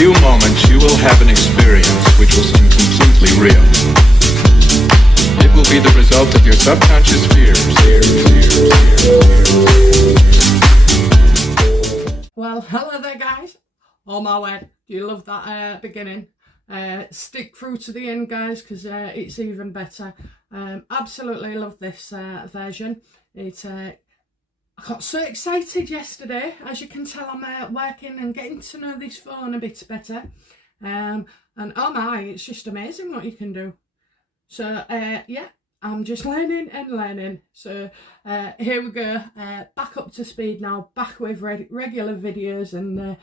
few moments you will have an experience which will seem completely real. It will be the result of your subconscious fears. Well, hello there guys. Oh my word, do you love that beginning? Stick through to the end guys, because it's even better. Absolutely love this version. I got so excited yesterday. As you can tell, I'm working and getting to know this phone a bit better. And oh my, it's just amazing what you can do. So yeah, I'm just learning and learning. So here we go, back up to speed now, back with regular videos, and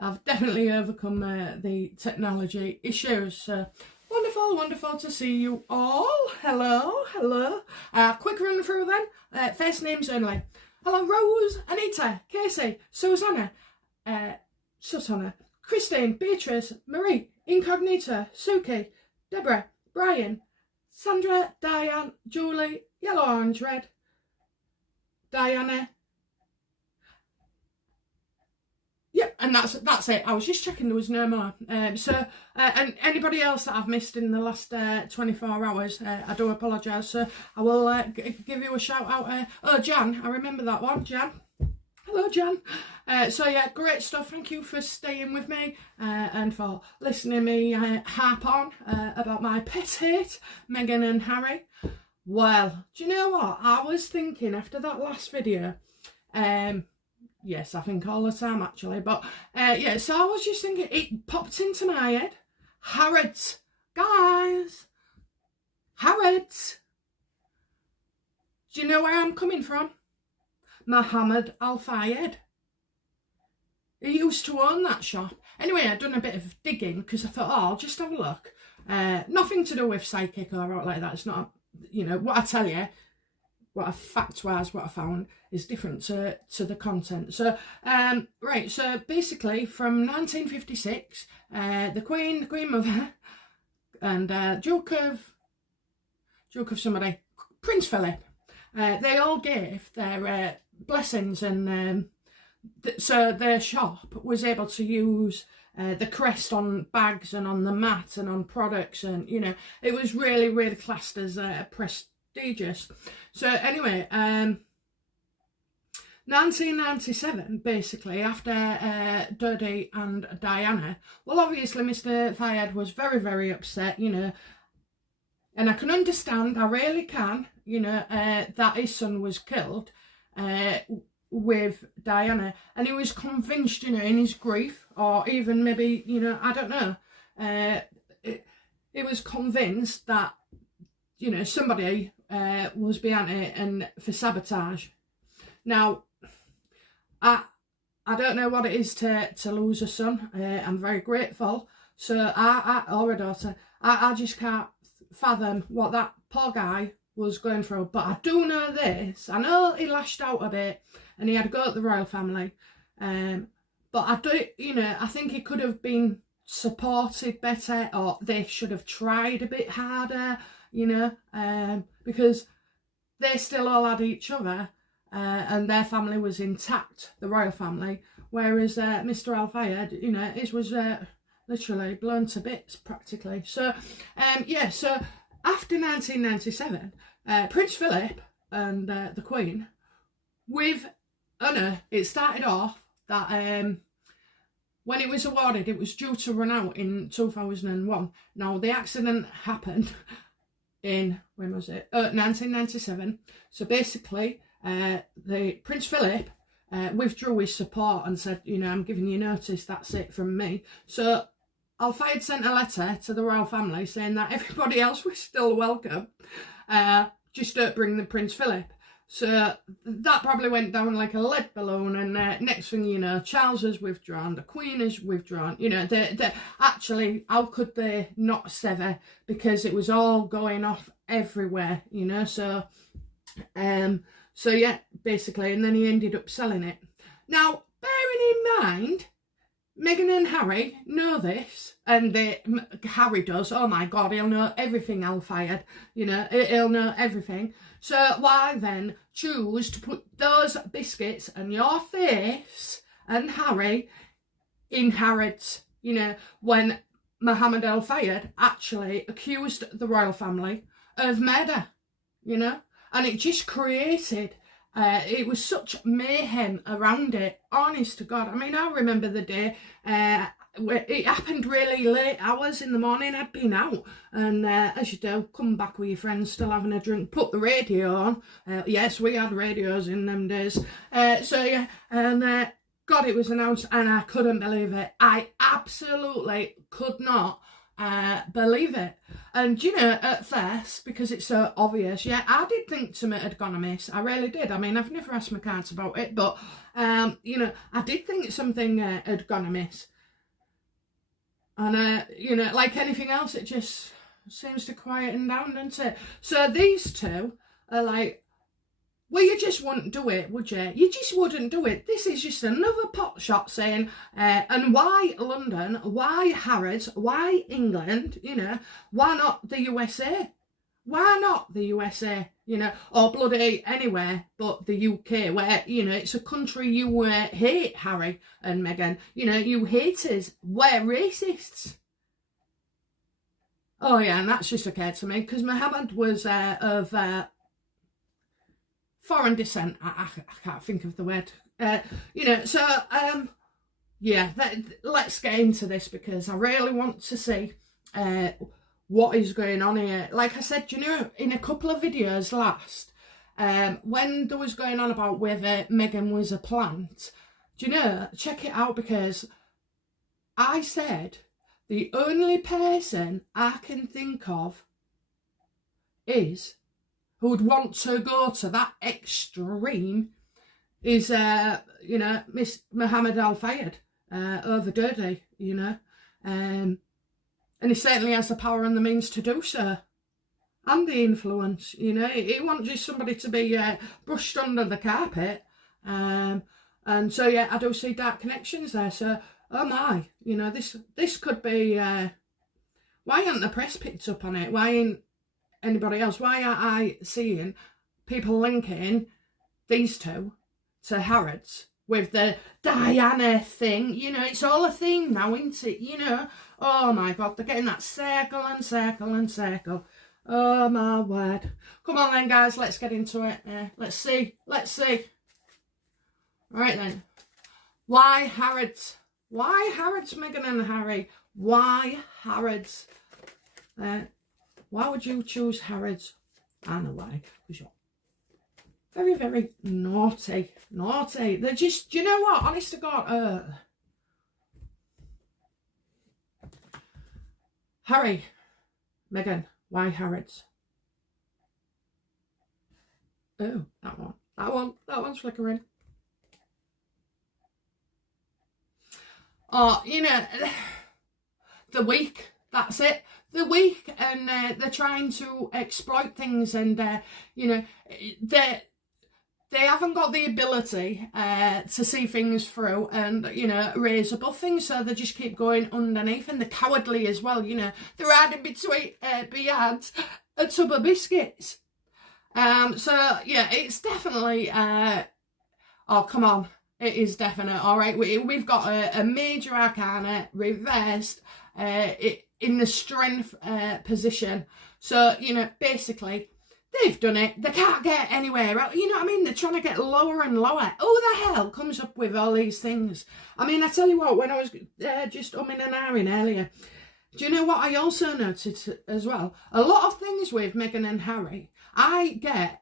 I've definitely overcome the technology issues. So wonderful to see you all. Hello. Quick run through then. First names only. Hello, Rose, Anita, Casey, Susanna, Christine, Beatrice, Marie, Incognita, Suki, Deborah, Brian, Sandra, Diane, Julie, Yellow, Orange, Red, Diana. Yep, and that's it. I was just checking there was no more. And anybody else that I've missed in the last 24 hours, I do apologise. So I will give you a shout out. Oh, Jan, I remember that one, Jan. Hello, Jan. So yeah, great stuff. Thank you for staying with me and for listening to me harp on about my pet hate, Meghan and Harry. Well, do you know what? I was thinking after that last video, yes, I think all the time actually, but yeah, so I was just thinking, it popped into my head, Harrods, guys, Harrods. Do you know where I'm coming from? Mohammed Al Fayed. He used to own that shop. Anyway, I'd done a bit of digging because I thought, oh, I'll just have a look. Nothing to do with psychic or like that. It's not, you know, what I tell you, what I fact-wise, what I found is different to the content. So, right, so basically from 1956, the Queen Mother, and Duke of somebody, Prince Philip, they all gave their blessings, and so their shop was able to use the crest on bags and on the mat and on products, and you know, it was really classed as prestigious. So anyway, 1997, basically, after Dodie and Diana, well, obviously Mr. Fayed was very upset, you know, and I can understand, I really can, you know, that his son was killed with Diana, and he was convinced, you know, in his grief, or even maybe, you know, I don't know, he was convinced that, you know, somebody was behind it and for sabotage. Now, I don't know what it is to lose a son. I'm very grateful. So or a daughter. I just can't fathom what that poor guy was going through. But I do know this. I know he lashed out a bit and he had to go at the royal family. But I do, you know, I think he could have been supported better, or they should have tried a bit harder, you know, because they still all had each other. And their family was intact, the royal family, whereas Mr. Al Fayed, you know, his was literally blown to bits practically. So, yeah, so after 1997, Prince Philip and the Queen, with honour, it started off that when it was awarded, it was due to run out in 2001. Now, the accident happened in, when was it? 1997. So basically, the Prince Philip withdrew his support and said, you know, I'm giving you notice, that's it from me. So Al Fayed sent a letter to the royal family saying that everybody else was still welcome, just don't bring the Prince Philip. So that probably went down like a lead balloon, and next thing you know, Charles has withdrawn, the Queen has withdrawn. You know, they actually, how could they not sever? Because it was all going off everywhere, you know. So so yeah, basically, and then he ended up selling it. Now, bearing in mind, Meghan and Harry know this, and Harry does. Oh my God, he'll know everything, Al Fayed. You know, he'll know everything. So why then choose to put those biscuits and your face and Harry in Harrods? you know, when Mohammed Al Fayed actually accused the royal family of murder, you know, and it just created, it was such mayhem around it, honest to God. I mean, I remember the day, it happened really late hours in the morning. I'd been out and as you do, come back with your friends still having a drink, put the radio on. Yes, we had radios in them days. So yeah, and God, it was announced and I couldn't believe it. I absolutely could not believe it. And you know, at first, because it's so obvious, yeah, I did think something had gone amiss. I really did. I mean, I've never asked my cards about it, but you know, I did think something had gone amiss. And you know, like anything else, it just seems to quieten down, doesn't it? So these two are like, well, you just wouldn't do it, would you? You just wouldn't do it. This is just another pot shot saying, and why London? Why Harrods? Why England? You know, why not the USA? Why not the USA? You know, or bloody anywhere but the UK, where, you know, it's a country you hate, Harry and Meghan. You know, you haters. We're racists. Oh, yeah, and that's just occurred to me, because Mohammed was of foreign descent. I can't think of the word. You know, so, yeah, let's get into this, because I really want to see what is going on here. Like I said, you know, in a couple of videos last, when there was going on about whether Meghan was a plant, do you know, check it out, because I said the only person I can think of is who would want to go to that extreme is, you know, Miss Mohammed Al Fayed over Dirty, you know. And he certainly has the power and the means to do so. And the influence, you know. He wants just somebody to be brushed under the carpet. And so, yeah, I do see dark connections there. So, oh my, you know, this could be... why hasn't the press picked up on it? Why ain't anybody else? Why aren't I seeing people linking these two to Harrods with the Diana thing? You know, it's all a theme now, isn't it? You know, oh my God, they're getting that circle and circle and circle. Oh my word. Come on then, guys, let's get into it. Let's see. Right then. Why Harrods? Why Harrods, Meghan and Harry? Why Harrods? Why would you choose Harrods? I know why. Because you're very, very naughty. Naughty. They're just, do you know what? Honest to God. Harry, Meghan, why Harrods? Oh, that one's flickering. Oh, you know, the weak, that's it. The weak, and they're trying to exploit things, and, you know, they haven't got the ability to see things through and, you know, raise above things, so they just keep going underneath, and they're cowardly as well, you know. They're hiding behind a tub of biscuits. So, yeah, it's definitely, oh, come on. It is definite, all right. We've got a major arcana reversed in the strength position. So, you know, basically, they've done it. They can't get anywhere. You know what I mean? They're trying to get lower and lower. Who the hell comes up with all these things? I mean, I tell you what, when I was just umming and ahhing earlier, do you know what I also noticed as well? A lot of things with Meghan and Harry, I get...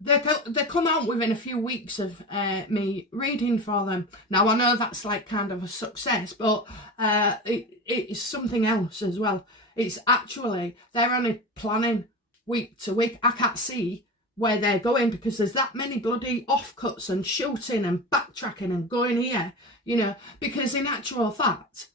They come out within a few weeks of me reading for them. Now, I know that's like kind of a success, but it is something else as well. It's actually, they're only planning week to week. I can't see where they're going because there's that many bloody offcuts and shooting and backtracking and going here, you know, because in actual fact,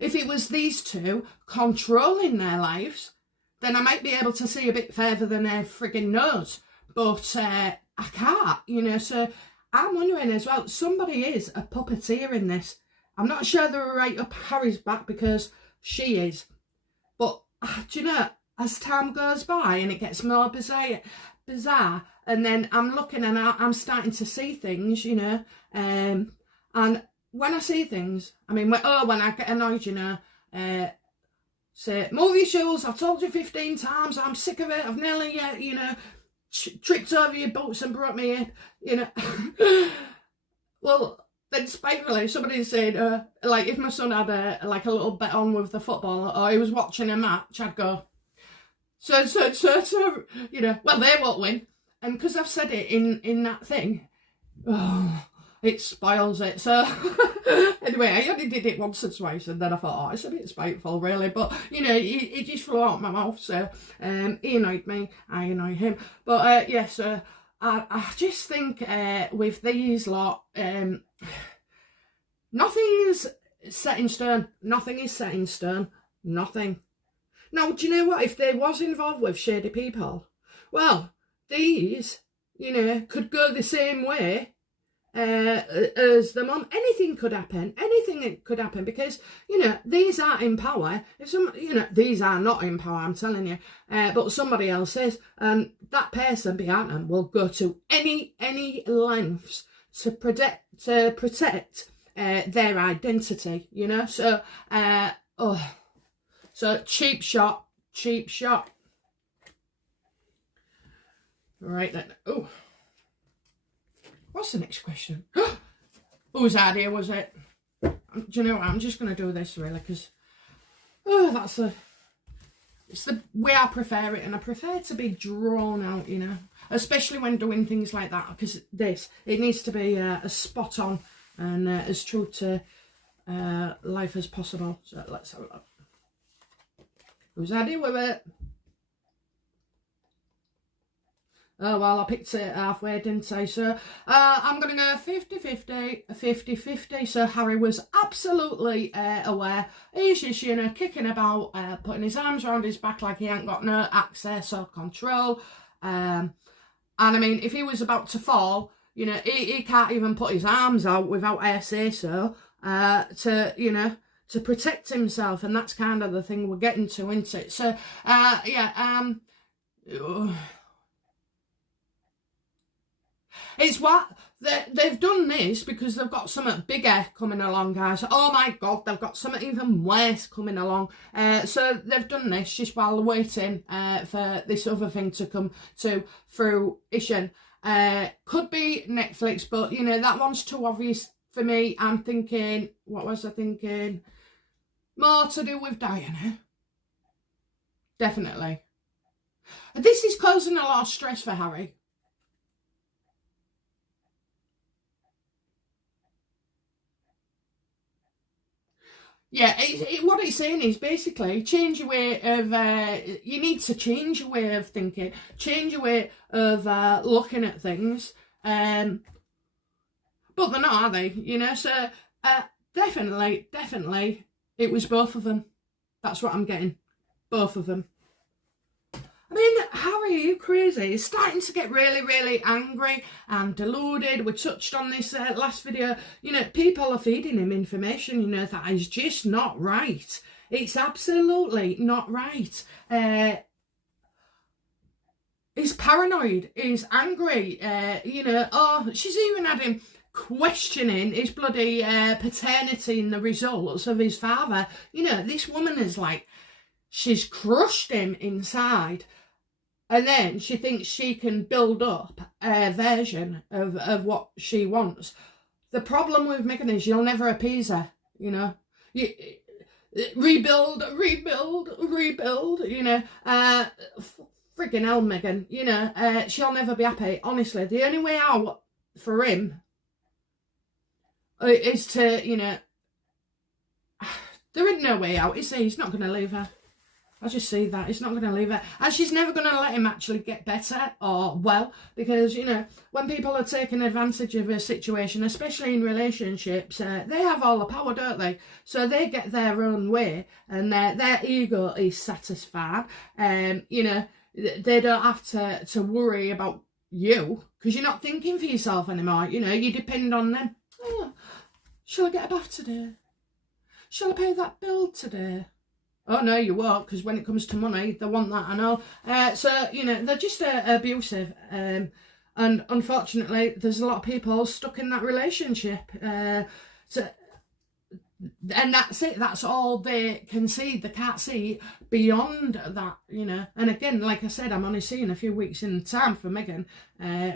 if it was these two controlling their lives, then I might be able to see a bit further than their frigging nose. But I can't, you know, so I'm wondering as well, somebody is a puppeteer in this. I'm not sure they're right up Harry's back because she is. But, do you know, as time goes by and it gets more bizarre, and then I'm looking and I'm starting to see things, you know, and when I see things, I mean, when I get annoyed, you know, say, move your shoes, I've told you 15 times, I'm sick of it, I've nearly, you know, tripped over your boots and broke my hip, you know. Well, then spitefully, somebody said, like, if my son had a little bet on with the football, or he was watching a match, I'd go, so, you know, well, they won't win. And because I've said it in that thing, it spoils it. So anyway, I only did it once or twice, and then I thought, it's a bit spiteful, really. But you know, it just flew out my mouth. So he annoyed me, I annoyed him. But yeah, so I just think with these lot, nothing's set in stone. Nothing is set in stone. Nothing. Now, do you know what? If they was involved with shady people, well, these, you know, could go the same way as the mum. Anything could happen. Anything could happen because, you know, these are in power. If some, you know, these are not in power, I'm telling you. But somebody else is, and that person behind them will go to any lengths to protect their identity. You know, so so cheap shot. Right then. Oh. What's the next question? Whose idea was it? Do you know what? I'm just going to do this really because, it's the way I prefer it, and I prefer to be drawn out, you know, especially when doing things like that, because it needs to be as spot on and as true to life as possible. So let's have a look. Whose idea was it? Oh, well, I picked it halfway, didn't I? So I'm going to go 50-50. So Harry was absolutely aware. He's just, you know, kicking about, putting his arms around his back like he ain't got no access or control. And I mean, if he was about to fall, you know, he can't even put his arms out without I say so, to, you know, to protect himself. And that's kind of the thing we're getting to, isn't it? So, yeah, it's what they've done this because they've got something bigger coming along, guys. Oh my God, they've got something even worse coming along. So they've done this just while waiting for this other thing to come to fruition. Could be Netflix, but you know, that one's too obvious for me. I'm thinking, what was I thinking? More to do with Diana. Definitely. This is causing a lot of stress for Harry. Yeah, what it's saying is basically change your way of, you need to change your way of thinking, change your way of looking at things, but they're not, are they? You know, so definitely, it was both of them. That's what I'm getting, both of them. I mean, Harry, are you crazy? He's starting to get really angry and deluded. We touched on this last video. You know, people are feeding him information, you know, that is just not right. It's absolutely not right. He's paranoid. He's angry. You know, she's even had him questioning his bloody paternity and the results of his father. You know, this woman is like, she's crushed him inside. And then she thinks she can build up a version of what she wants. The problem with Meghan is you'll never appease her, you know. Rebuild, you know. Friggin' hell, Meghan, you know. She'll never be happy. Honestly, the only way out for him is to, you know, there ain't no way out, is he? He's not going to leave her. I just see that. He's not going to leave her. And she's never going to let him actually get better or well. Because, you know, when people are taking advantage of a situation, especially in relationships, they have all the power, don't they? So they get their own way and their ego is satisfied. You know, they don't have to worry about you because you're not thinking for yourself anymore. You know, you depend on them. Oh, shall I get a bath today? Shall I pay that bill today? Oh, no, you won't, because when it comes to money, they want that, I know. So, you know, they're just abusive. And unfortunately, there's a lot of people stuck in that relationship. So, and that's it. That's all they can see. They can't see beyond that, you know. And again, like I said, I'm only seeing a few weeks in time for Meghan.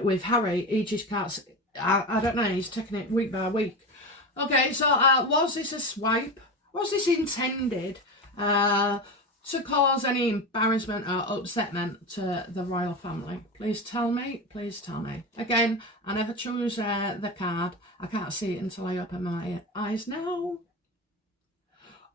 With Harry, he just can't see. I don't know. He's taking it week by week. Okay, so was this a swipe? Was this intended to cause any embarrassment or upsetment to the royal family? Please tell me. Please tell me. Again, I never choose the card. I can't see it until I open my eyes now.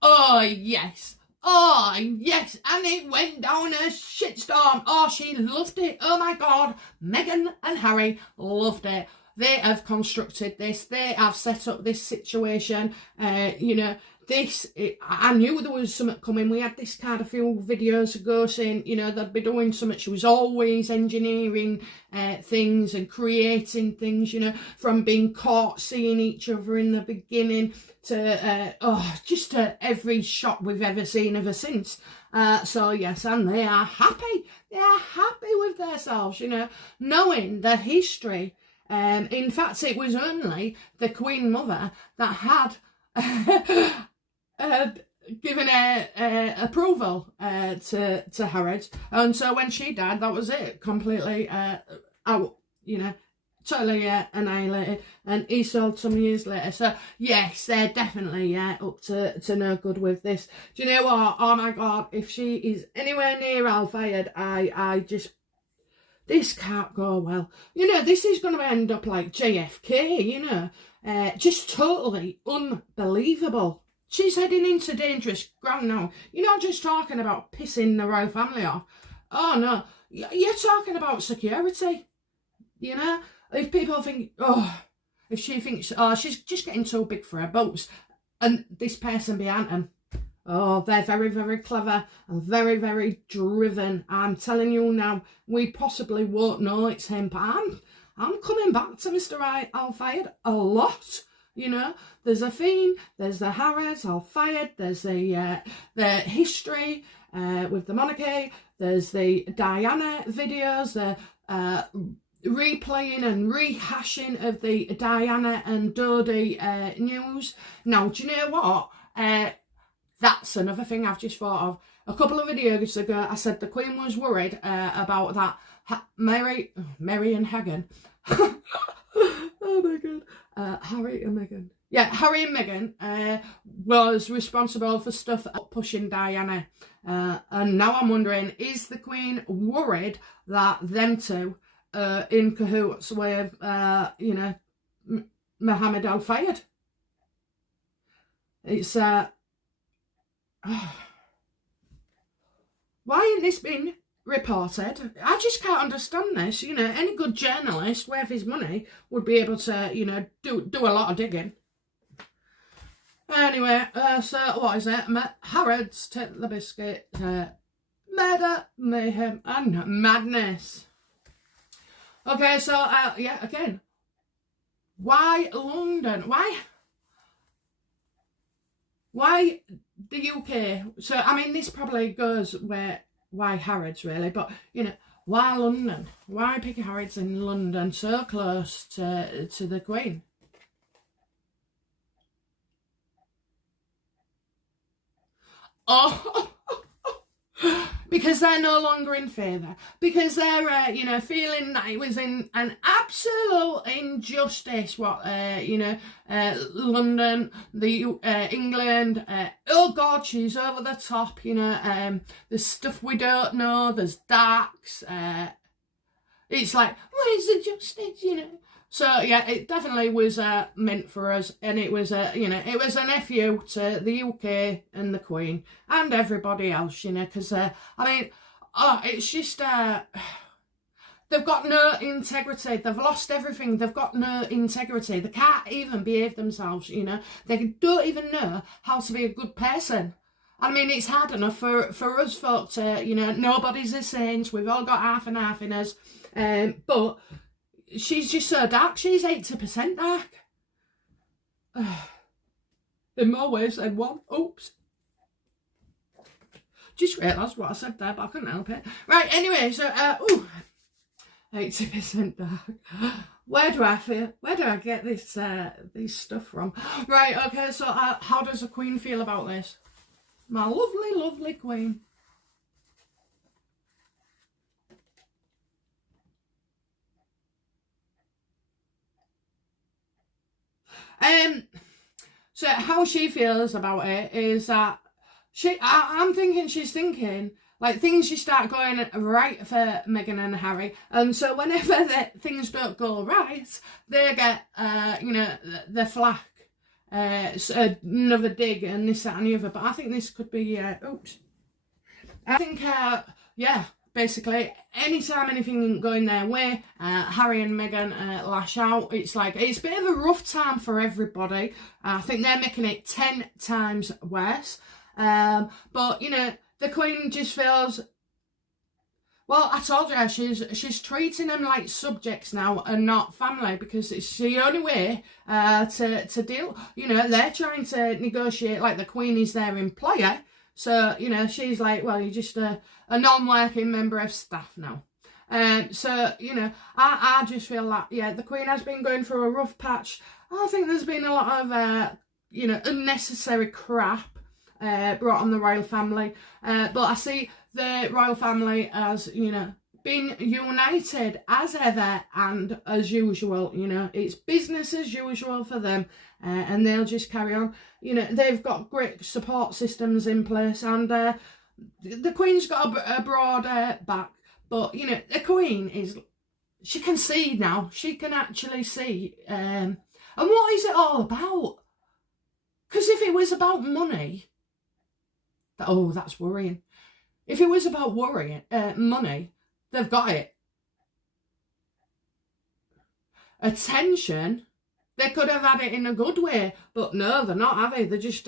Oh, yes. Oh, yes. And it went down a shitstorm. Oh, she loved it. Oh, my God. Meghan and Harry loved it. They have constructed this. They have set up this situation. You know, I knew there was something coming. We had this card a few videos ago saying, you know, they'd be doing something. She was always engineering things and creating things, you know, from being caught seeing each other in the beginning to, just to every shot we've ever seen ever since. So, yes, and they are happy. They are happy with themselves, you know, knowing the history. In fact, it was only the Queen Mother that had given approval to Harrods, and so when she died, that was it, completely out, you know, totally annihilated, and he sold some years later. So yes, they're definitely up to no good with this. Do you know what? Oh my God, if she is anywhere near Al Fayed, I just, this can't go well. You know, this is going to end up like JFK, you know, just totally unbelievable. She's heading into dangerous ground now. You're not just talking about pissing the royal family off. Oh, no. You're talking about security. You know? If people think, if she thinks, she's just getting too big for her boots, and this person behind them, they're very, very clever and very, very driven. I'm telling you now, we possibly won't know it's him, but I'm coming back to Mr. Al Fayed a lot. You know, there's a theme, there's the Harrods, Al Fayed, there's the history with the monarchy, there's the Diana videos, the replaying and rehashing of the Diana and Dodie news. Now, do you know what? That's another thing I've just thought of. A couple of videos ago, I said the Queen was worried about that Mary and Meghan. Oh my God. Harry and Meghan. Yeah, Harry and Meghan was responsible for stuff pushing Diana. And now I'm wondering, is the Queen worried that them two in cahoots with, Mohammed Al Fayed? It's, why ain't this been reported? I just can't understand this. You know, any good journalist worth his money would be able to, you know, do a lot of digging. Anyway, so what is it? Harrods, take the biscuit, murder, mayhem, and madness. Okay, so again, why London? Why the UK? So I mean, this probably goes why Harrods really, but you know, why London? Why pick Harrods in London, so close to the Queen? Oh, because they're no longer in favour. Because they're, feeling that it was an absolute injustice what, London, England, oh God, she's over the top, there's stuff we don't know, there's darks, it's like, where's the justice, So, yeah, it definitely was meant for us, and it was, it was an FU to the UK and the Queen and everybody else, because, it's just, they've got no integrity. They've lost everything. They've got no integrity. They can't even behave themselves, They don't even know how to be a good person. I mean, it's hard enough for us folk to, nobody's a saint. We've all got half and half in us, but she's just so dark. She's 80% dark. In more ways than one. Oops. Just realised what I said there, but I couldn't help it. Right, anyway, so, 80% dark. Where do I get this stuff from? Right, okay, so how does the Queen feel about this? My lovely, lovely Queen. So how she feels about it is that I'm thinking she's thinking like things just start going right for Meghan and Harry, and so whenever things don't go right, they get the flack, another dig and this, that and the other. But I think this could be I think basically anytime anything isn't going their way, Harry and Meghan lash out. It's like it's a bit of a rough time for everybody. I think they're making it 10 times worse. But the Queen just feels, well, I told you she's treating them like subjects now and not family, because it's the only way to deal. They're trying to negotiate like the Queen is their employer. So, she's like, well, you're just a non-working member of staff now. So, I just feel like, the Queen has been going through a rough patch. I think there's been a lot of, unnecessary crap brought on the royal family. But I see the royal family as, been united as ever and as usual. It's business as usual for them, and they'll just carry on. They've got great support systems in place, and the Queen's got a broad back. But the Queen she can see now. She can actually see. And what is it all about? Because if it was about money, that's worrying. If it was about money, they've got it. Attention, they could have had it in a good way, but no, they're not, have they? They're just,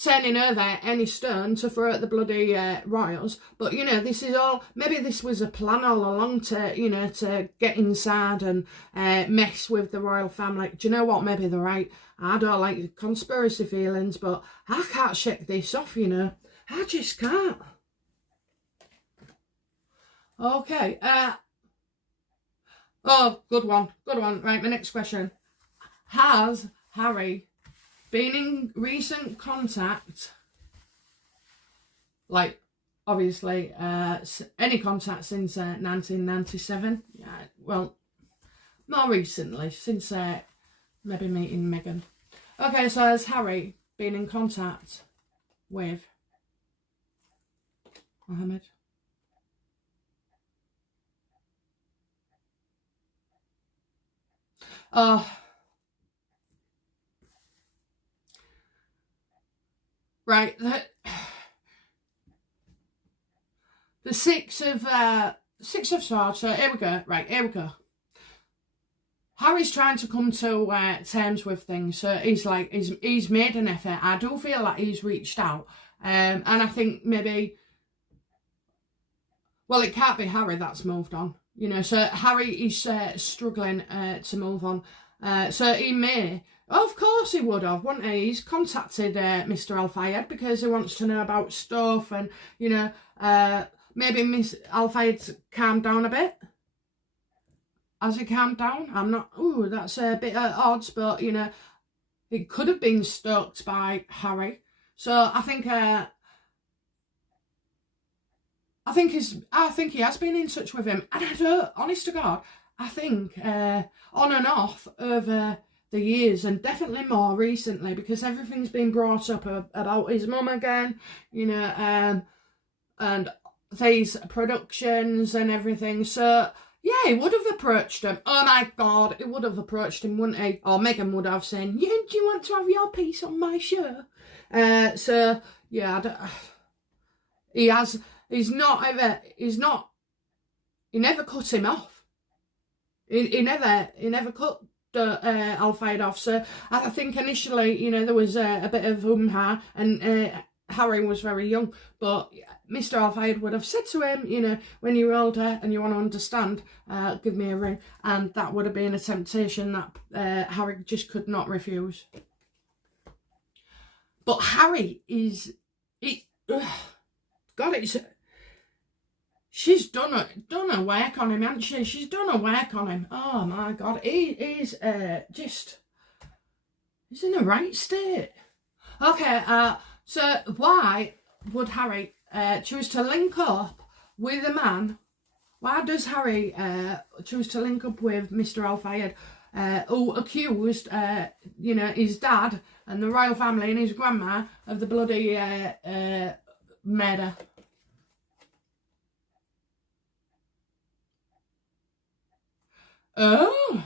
turning over any stone to throw at the bloody royals. But, this is all, maybe this was a plan all along to get inside and mess with the royal family. Do you know what? Maybe they're right. I don't like conspiracy feelings, but I can't shake this off, I just can't. Okay. Good one. Right, my next question. Has Harry been in recent contact, like, obviously, any contact since 1997? Yeah, well, more recently, since maybe meeting Meghan. Okay, so has Harry been in contact with Mohammed? Right, the Six of Swords. So here we go. Right, here we go. Harry's trying to come to terms with things. So he's like, he's made an effort. I do feel like he's reached out, and I think maybe, well, it can't be Harry that's moved on. So Harry is struggling to move on. So he may. Of course he would have, wouldn't he? He's contacted Mr. Al Fayed because he wants to know about stuff, and, maybe Miss Al Fayed's calmed down a bit. Has he calmed down? I'm not, that's a bit at odds, but, it could have been stoked by Harry. So I think he has been in touch with him. And I don't, honest to God, I think on and off over the years, and definitely more recently, because everything's been brought up about his mum again, and these productions and everything. So yeah, he would have approached him. Oh my God, he would have approached him, wouldn't he? Or Meghan would have saying, "Yeah, do you want to have your piece on my show?" So yeah, he never cut him off. He never cut Al Fayed off. So I think initially, there was a bit of ha, and Harry was very young, but Mr. Al Fayed would have said to him, when you're older and you want to understand, give me a ring. And that would have been a temptation that Harry just could not refuse. But Harry is, she's done her work on him, hasn't she? She's done her work on him. Oh my God, he's he's in the right state. Okay, so why would Harry choose to link up with a man? Why does Harry choose to link up with Mr. Al Fayed, who accused, his dad and the royal family and his grandma of the bloody murder? Oh,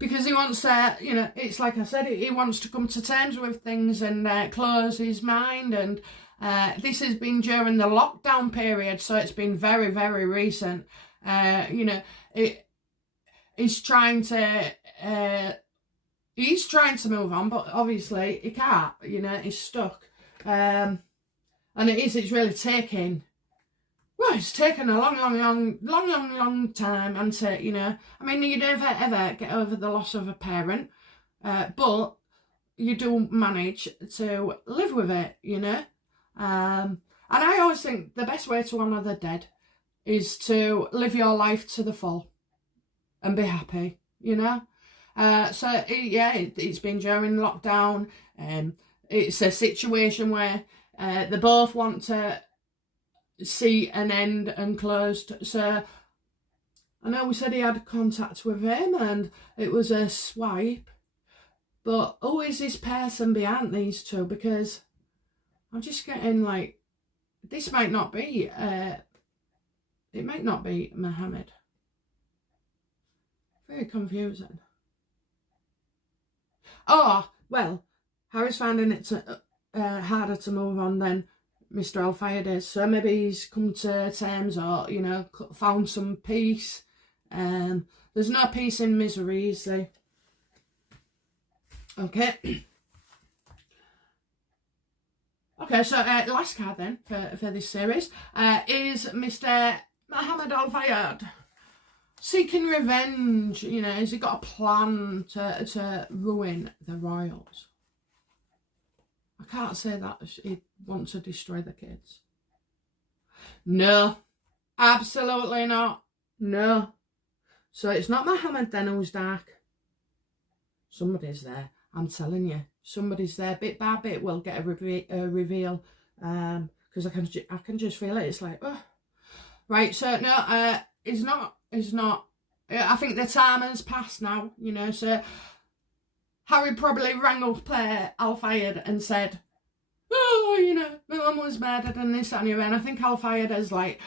because he wants, it's like I said, he wants to come to terms with things and close his mind. And this has been during the lockdown period, so it's been very, very recent. He's trying to move on, but obviously he can't. He's stuck, and it's really taking. Well, it's taken a long time, and I mean, you never ever get over the loss of a parent, but you do manage to live with it, and I always think the best way to honour the dead is to live your life to the full and be happy, So it's been during lockdown, it's a situation where they both want to see an end and closed. So I know we said he had contact with him and it was a swipe, but who is this person behind these two? Because I'm just getting like, this might not be it might not be Mohammed. Very confusing. Oh, well, Harry's finding it harder to move on than Mr. Al Fayed is, so maybe he's come to terms or, found some peace. There's no peace in misery, you see. Okay. Okay, so last card then for this series is Mr. Mohammed Al Fayed. Seeking revenge, has he got a plan to ruin the royals? I can't say that he wants to destroy the kids. No, absolutely not. No. So it's not Mohammed then who's dark. Somebody's there. I'm telling you, somebody's there. Bit by bit, we'll get a reveal. Because I can just feel it. It's like, oh. Right. So no, it's not. I think the time has passed now. So Harry probably rang up Al Fayed and said, oh, my mum was murdered and this, that and the other. And I think Al Fayed is like,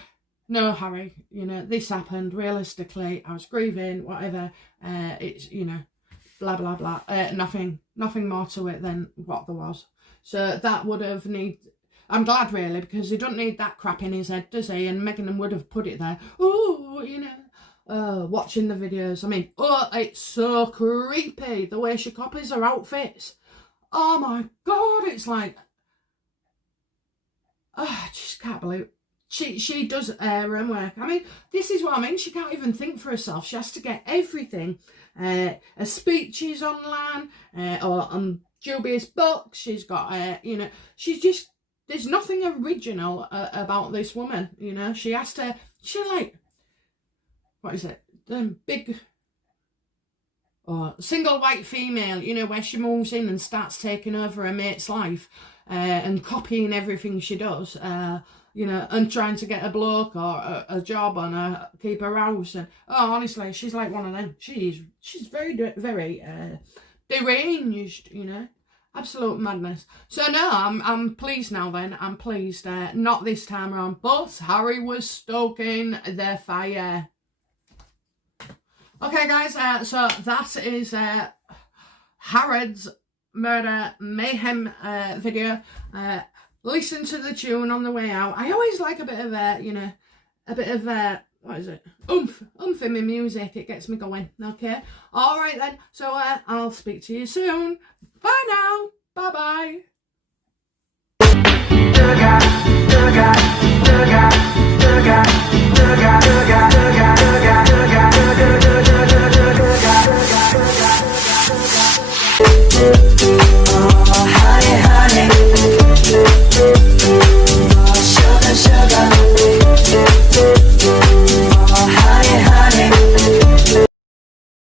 no, Harry, this happened realistically. I was grieving, whatever. It's, blah, blah, blah. Nothing more to it than what there was. So that would have I'm glad really, because he don't need that crap in his head, does he? And Meghan would have put it there. Watching the videos. I mean, it's so creepy the way she copies her outfits. Oh my God, it's like, I just can't believe it. She does her own work. I mean, this is what I mean. She can't even think for herself. She has to get everything. Her speeches online or on dubious books. She's got, she's just, there's nothing original about this woman, She has to, what is it? The big single white female, where she moves in and starts taking over her mate's life and copying everything she does, and trying to get a bloke or a job and keep her house. And honestly, she's like one of them. She's very, very deranged, Absolute madness. So no, I'm pleased now then. I'm pleased. Not this time around, but Harry was stoking the fire. Okay, guys, so that is Harrods murder mayhem video. Listen to the tune on the way out. I always like a bit of what is it? Oomph in my music. It gets me going. Okay. All right then. So I'll speak to you soon. Bye now. Bye bye.